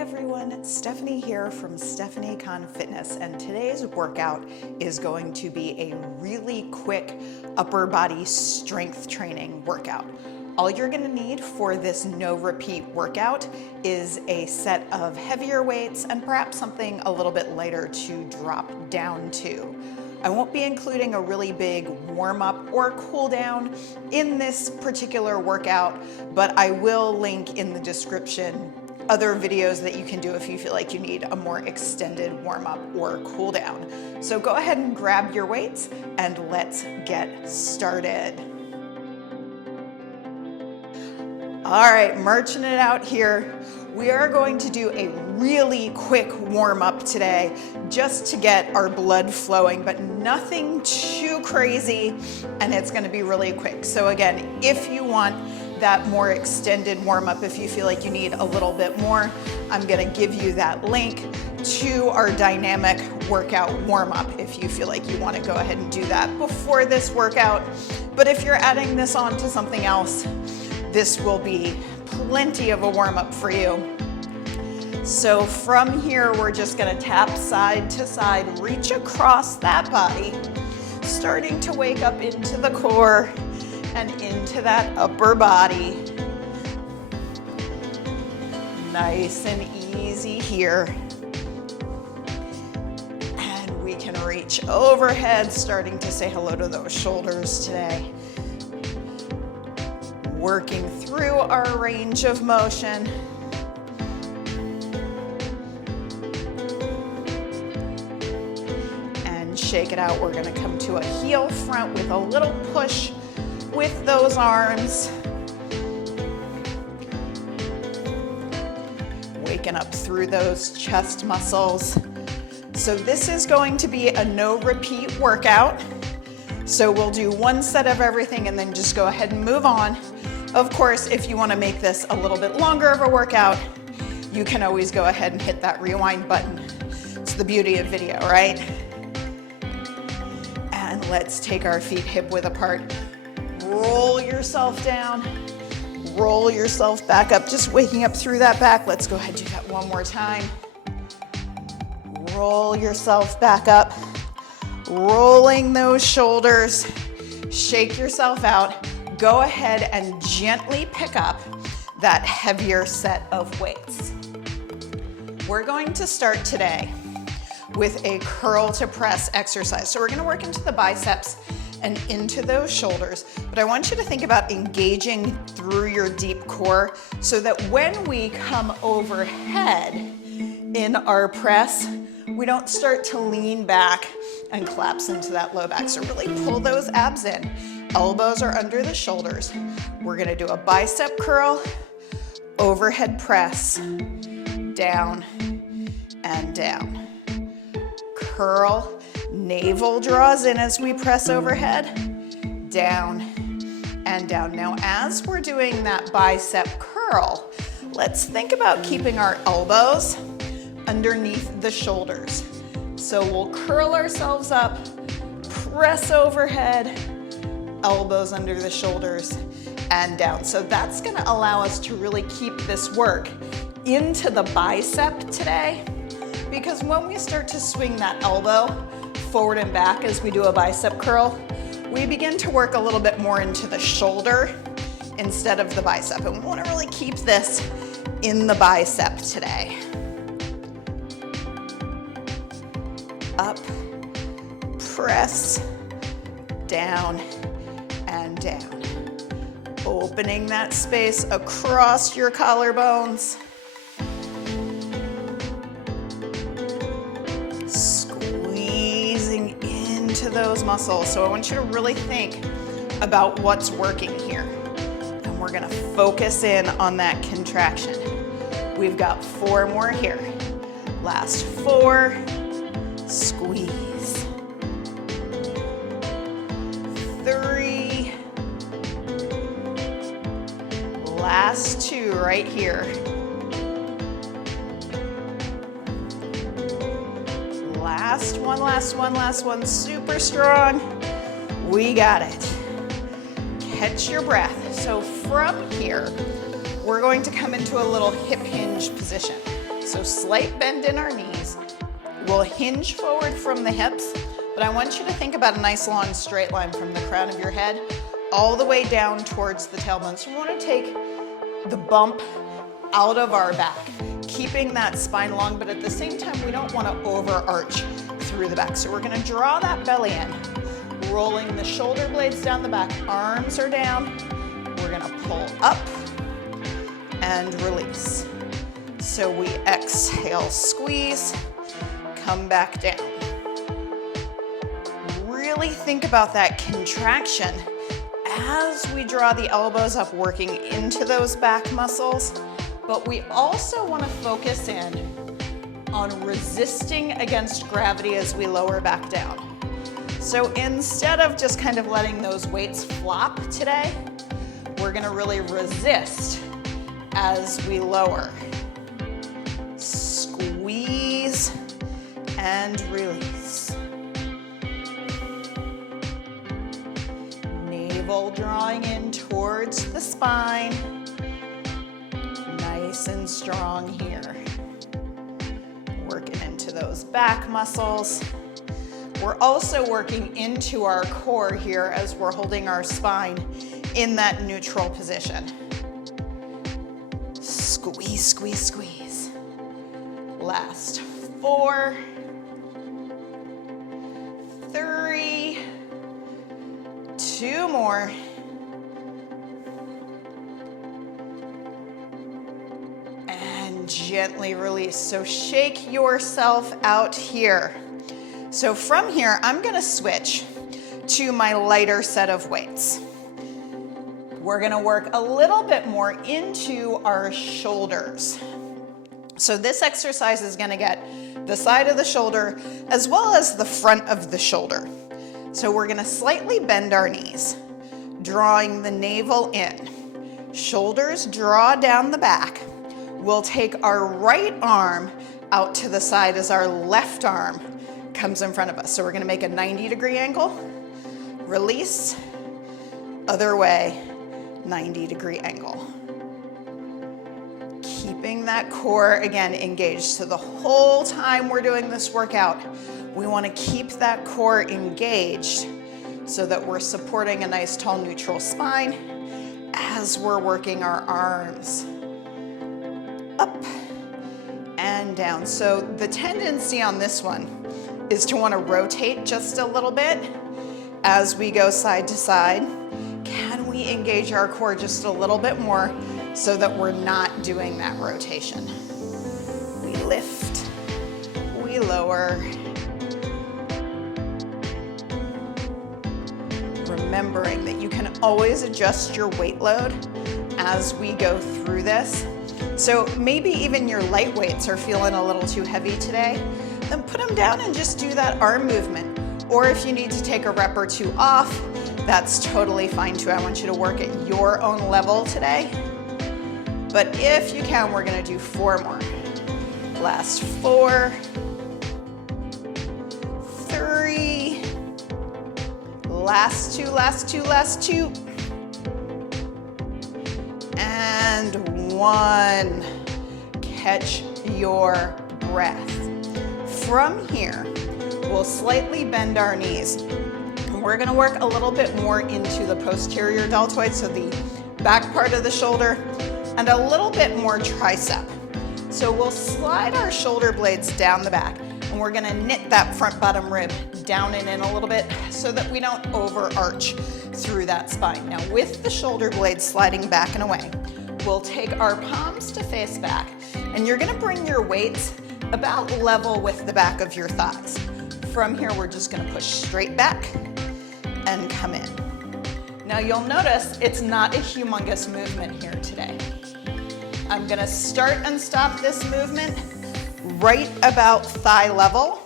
everyone, Stephanie here from Stephanie Con Fitness, and today's workout is going to be a really quick upper body strength training workout. All you're going to need for this no repeat workout is a set of heavier weights and perhaps something a little bit lighter to drop down to. I won't be including a really big warm up or cool down in this particular workout, but I will link in the description other videos that you can do if you feel like you need a more extended warm up or cool down. So go ahead and grab your weights and let's get started. All right, marching it out here. We are going to do a really quick warm up today just to get our blood flowing, but nothing too crazy, and it's going to be really quick. So again, if you want that more extended warm up, if you feel like you need a little bit more, I'm going to give you that link to our dynamic workout warm up if you feel like you want to go ahead and do that before this workout. But if you're adding this on to something else, this will be plenty of a warm up for you. So from here, we're just going to tap side to side, reach across that body, starting to wake up into the core and into that upper body. Nice and easy here. And we can reach overhead, starting to say hello to those shoulders today. Working through our range of motion. And shake it out. We're going to come to a heel front with a little push with those arms. Waking up through those chest muscles. So this is going to be a no repeat workout. So we'll do one set of everything and then just go ahead and move on. Of course, if you want to make this a little bit longer of a workout, you can always go ahead and hit that rewind button. It's the beauty of video, right? And let's take our feet hip width apart. Roll yourself down, roll yourself back up, just waking up through that back. Let's go ahead and do that one more time. Roll yourself back up, rolling those shoulders, shake yourself out. Go ahead and gently pick up that heavier set of weights. We're going to start today with a curl to press exercise. So we're going to work into the biceps and into those shoulders, but I want you to think about engaging through your deep core so that when we come overhead in our press, we don't start to lean back and collapse into that low back. So really pull those abs in. Elbows are under the shoulders. We're gonna do a bicep curl, overhead press, down and down. Curl, navel draws in as we press overhead, down and down. Now, as we're doing that bicep curl, let's think about keeping our elbows underneath the shoulders. So we'll curl ourselves up, press overhead, elbows under the shoulders and down. So that's going to allow us to really keep this work into the bicep today, because when we start to swing that elbow forward and back as we do a bicep curl, we begin to work a little bit more into the shoulder instead of the bicep. And we want to really keep this in the bicep today. Up, press, down, and down. Opening that space across your collarbones. Squeezing into those muscles. So I want you to really think about what's working here. And we're gonna focus in on that contraction. We've got 4 more here. Last 4, squeeze. 3, last 2 right here. Last one, super strong. We got it. Catch your breath. So from here, we're going to come into a little hip hinge position. So slight bend in our knees. We'll hinge forward from the hips, but I want you to think about a nice long straight line from the crown of your head all the way down towards the tailbone. So we want to take the bump out of our back, keeping that spine long, but at the same time, we don't want to overarch through the back. So we're going to draw that belly in, rolling the shoulder blades down the back, arms are down. We're going to pull up and release. So we exhale, squeeze, come back down. Really think about that contraction as we draw the elbows up, working into those back muscles, but we also want to focus in on resisting against gravity as we lower back down. So instead of just kind of letting those weights flop today, we're going to really resist as we lower. Squeeze and release. Navel drawing in towards the spine. Nice and strong here. Working into those back muscles. We're also working into our core here as we're holding our spine in that neutral position. Squeeze, squeeze, squeeze. Last 4, 3, 2 more. And gently release. So shake yourself out here. So from here, I'm gonna switch to my lighter set of weights. We're gonna work a little bit more into our shoulders. So this exercise is gonna get the side of the shoulder as well as the front of the shoulder. So we're gonna slightly bend our knees, drawing the navel in. Shoulders draw down the back. We'll take our right arm out to the side as our left arm comes in front of us. So we're gonna make a 90-degree angle, release, other way, 90-degree angle. Keeping that core, again, engaged. So the whole time we're doing this workout, we want to keep that core engaged so that we're supporting a nice, tall, neutral spine as we're working our arms up and down. So the tendency on this one is to want to rotate just a little bit as we go side to side. Can we engage our core just a little bit more so that we're not doing that rotation? We lift, we lower. Remembering that you can always adjust your weight load as we go through this. So maybe even your light weights are feeling a little too heavy today, then put them down and just do that arm movement. Or if you need to take a rep or 2 off, that's totally fine too. I want you to work at your own level today. But if you can, we're gonna do 4 more. Last 4, 3, last 2, last 2, last 2, and 1. Catch your breath. From here, we'll slightly bend our knees. We're gonna work a little bit more into the posterior deltoid, so the back part of the shoulder, and a little bit more tricep. So we'll slide our shoulder blades down the back, and we're gonna knit that front bottom rib down and in a little bit so that we don't overarch through that spine. Now with the shoulder blades sliding back and away, we'll take our palms to face back, and you're gonna bring your weights about level with the back of your thighs. From here, we're just gonna push straight back and come in. Now you'll notice it's not a humongous movement here today. I'm gonna start and stop this movement right about thigh level.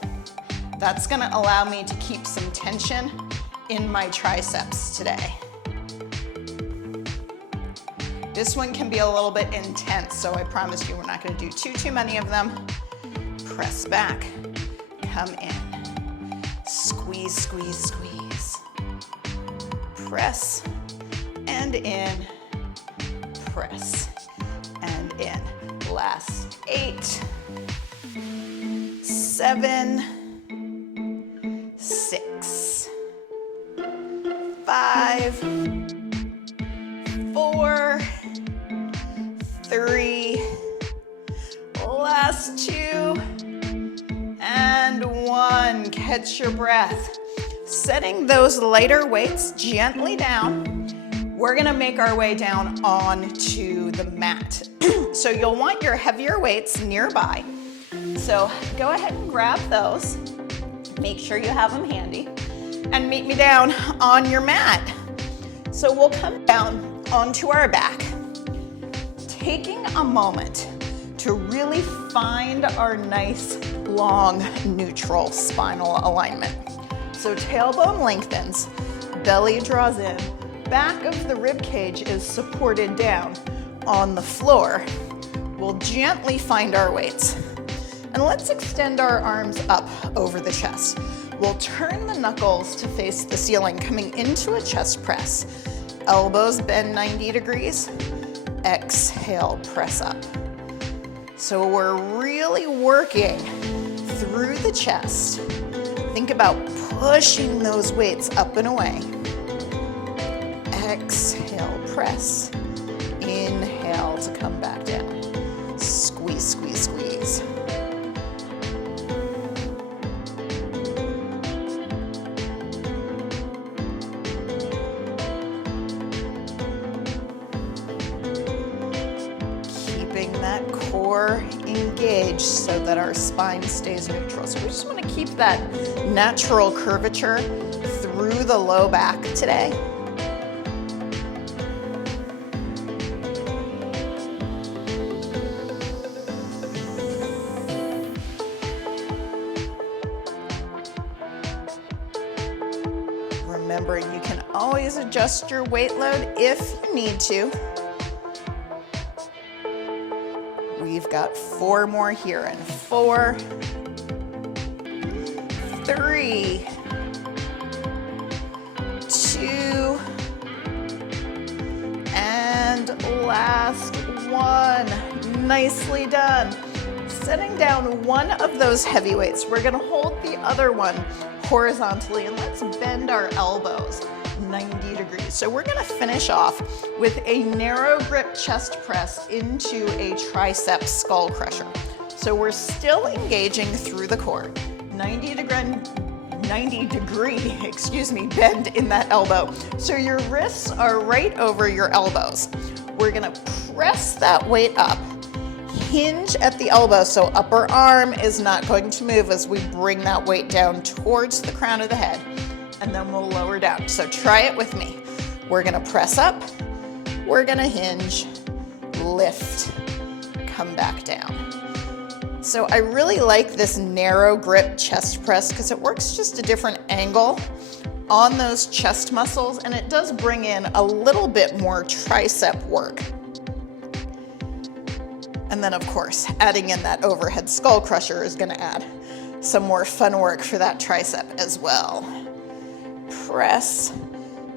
That's gonna allow me to keep some tension in my triceps today. This one can be a little bit intense, so I promise you we're not gonna do too many of them. Press back, come in, squeeze, squeeze, squeeze. Press and in, press and in. Last 8, 7, 6, 5, 4, 3, last 2, and 1. Catch your breath. Setting those lighter weights gently down, we're gonna make our way down onto the mat. So you'll want your heavier weights nearby. So go ahead and grab those. Make sure you have them handy. And meet me down on your mat. So we'll come down onto our back, taking a moment to really find our nice, long, neutral spinal alignment. So tailbone lengthens, belly draws in, back of the rib cage is supported down on the floor. We'll gently find our weights. And let's extend our arms up over the chest. We'll turn the knuckles to face the ceiling, coming into a chest press. Elbows bend 90 degrees. Exhale, press up. So we're really working through the chest. Think about pushing those weights up and away. Exhale, press. Inhale to come back down. Squeeze, squeeze, squeeze. Keeping that core engaged so that our spine stays neutral. So we just want to keep that natural curvature through the low back today. Remember, you can always adjust your weight load if you need to. We've got 4 more here, and 4, 3, 2, and last 1. Nicely done. Setting down one of those heavy weights, we're gonna hold the other one horizontally, and let's bend our elbows 90 degrees. So we're gonna finish off with a narrow grip chest press into a tricep skull crusher. So we're still engaging through the core. 90 degree bend in that elbow. So your wrists are right over your elbows. We're gonna press that weight up. Hinge at the elbow, so upper arm is not going to move as we bring that weight down towards the crown of the head, and then we'll lower down. So try it with me. We're gonna press up, we're gonna hinge, lift, come back down. So I really like this narrow grip chest press because it works just a different angle on those chest muscles, and it does bring in a little bit more tricep work. And then of course, adding in that overhead skull crusher is gonna add some more fun work for that tricep as well. Press,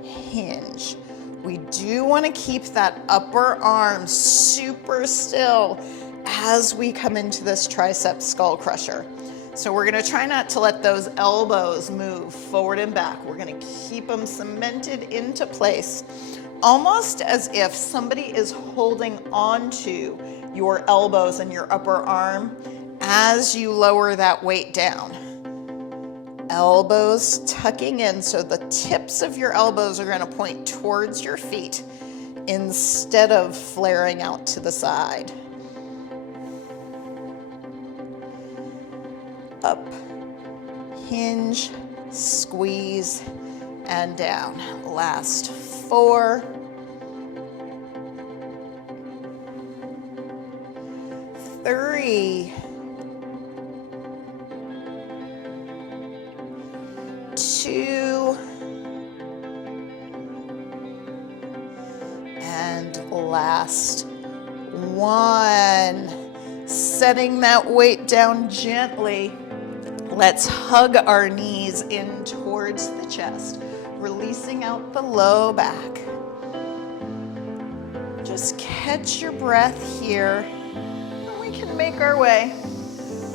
hinge. We do wanna keep that upper arm super still as we come into this tricep skull crusher. So we're gonna try not to let those elbows move forward and back. We're gonna keep them cemented into place, almost as if somebody is holding onto your elbows and your upper arm as you lower that weight down. Elbows tucking in, so the tips of your elbows are going to point towards your feet instead of flaring out to the side. Up, hinge, squeeze, and down. Last 4, 3, 2, and last 1. Setting that weight down gently. Let's hug our knees in towards the chest, releasing out the low back. Just catch your breath here. We can make our way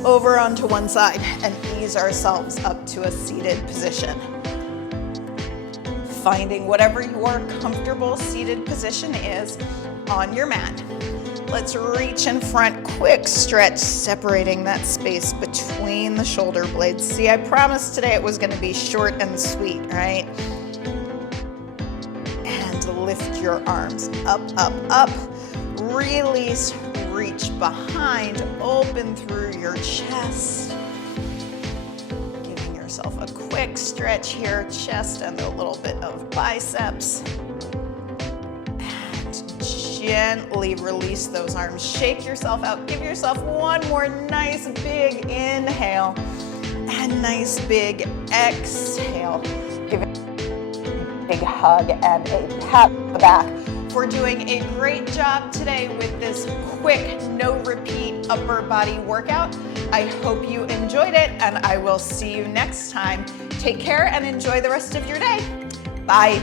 over onto one side and ease ourselves up to a seated position. Finding whatever your comfortable seated position is on your mat. Let's reach in front, quick stretch, separating that space between the shoulder blades. See, I promised today it was going to be short and sweet, right? And lift your arms up, up, up. Release, reach behind, open through your chest. Giving yourself a quick stretch here, chest and a little bit of biceps. Gently release those arms. Shake yourself out. Give yourself one more nice big inhale and nice big exhale. Give it a big hug and a pat on the back for doing a great job today with this quick, no repeat upper body workout. I hope you enjoyed it, and I will see you next time. Take care and enjoy the rest of your day. Bye.